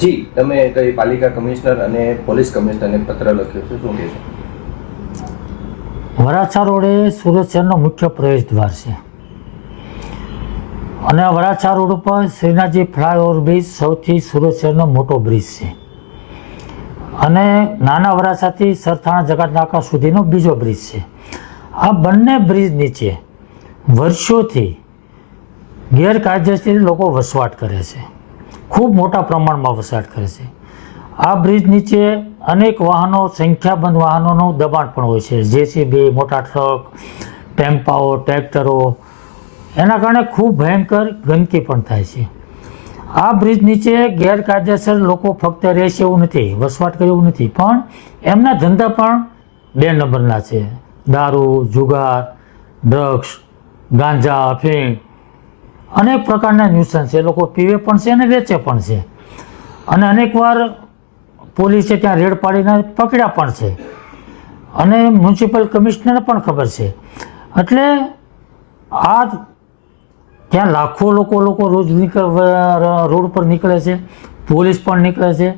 જી, તમે કઈ પાલિકા કમિશનર અને પોલીસ કમિશનરને પત્ર લખ્યો છે, શું કહેશો? વરાછા રોડ એ સુરત શહેરનો મુખ્ય પ્રવેશ દ્વાર છે અને વરાછા રોડ ઉપર શ્રીનાથજી ફ્લાયઓવર બ્રિજ સૌથી સુરત શહેરનો મોટો બ્રિજ છે અને નાના વરાછાથી સરથાણા જકાતનાકા સુધીનો બીજો બ્રિજ છે. આ બંને બ્રિજ નીચે વર્ષોથી ગેરકાયદેસર લોકો વસવાટ કરે છે, ખૂબ મોટા પ્રમાણમાં વસવાટ કરે છે. આ બ્રિજ નીચે અનેક વાહનો, સંખ્યાબંધ વાહનોનું દબાણ પણ હોય છે, જેસીબી, મોટા ટ્રક, ટેમ્પાઓ, ટ્રેક્ટરો. એના કારણે ખૂબ ભયંકર ગંદકી પણ થાય છે. આ બ્રિજ નીચે ગેરકાયદેસર લોકો ફક્ત રહે છે એવું નથી, વસવાટ કરે એવું નથી, પણ એમના ધંધા પણ 2 નંબરના છે. દારૂ, જુગાર, ડ્રગ્સ, ગાંજા, અફીણ, અનેક પ્રકારના ન્યુસન્સ એ લોકો પીવે પણ છે અને વેચે પણ છે. અને અનેકવાર પોલીસે ત્યાં રેડ પાડીને પકડ્યા પણ છે અને મ્યુનિસિપલ કમિશનરને પણ ખબર છે. એટલે આ ત્યાં લાખો લોકો રોજ રોડ પર નીકળે છે, પોલીસ પણ નીકળે છે,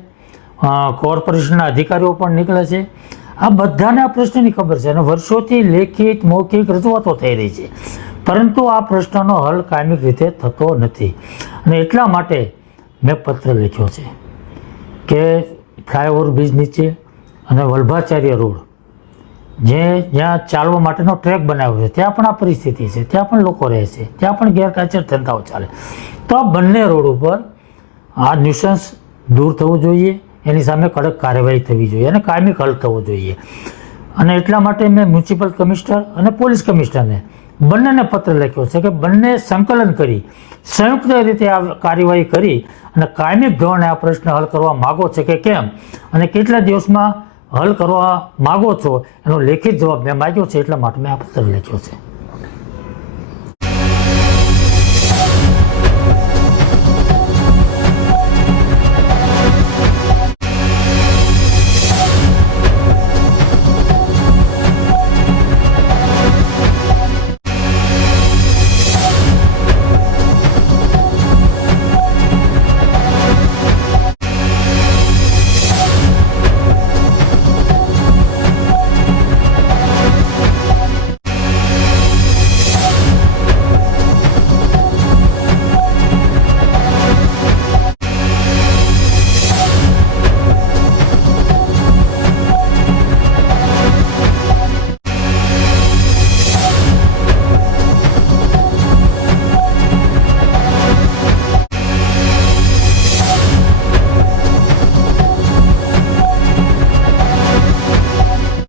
કોર્પોરેશનના અધિકારીઓ પણ નીકળે છે. આ બધાને આ પ્રશ્નની ખબર છે અને વર્ષોથી લેખિત મૌખિક રજૂઆતો થઈ રહી છે, પરંતુ આ પ્રશ્નનો હલ કાયમિક રીતે થતો નથી. અને એટલા માટે મેં પત્ર લખ્યો છે કે ફ્લાયઓવર બ્રિજ નીચે અને વલ્ભાચાર્ય રોડ જ્યાં ચાલવા માટેનો ટ્રેક બનાવ્યો છે ત્યાં પણ આ પરિસ્થિતિ છે, ત્યાં પણ લોકો રહે છે, ત્યાં પણ ગેરકાયદેસર ધંધાઓ ચાલે. તો આ બંને રોડ ઉપર આ ન્યુસન્સ દૂર થવું જોઈએ, એની સામે કડક કાર્યવાહી થવી જોઈએ અને કાયમી હલ થવો જોઈએ. અને એટલા માટે મેં મ્યુનિસિપલ કમિશનર અને પોલીસ કમિશનરને બંનેને પત્ર લખ્યો છે કે બંને સંકલન કરી સંયુક્ત રીતે આ કાર્યવાહી કરી અને કાયમી ધોરણે આ પ્રશ્ન હલ કરવા માગો છે કે કેમ અને કેટલા દિવસમાં હલ કરવા માગો છો એનો લેખિત જવાબ મેં માગ્યો છે. એટલા માટે મેં આ પત્ર લખ્યો છે.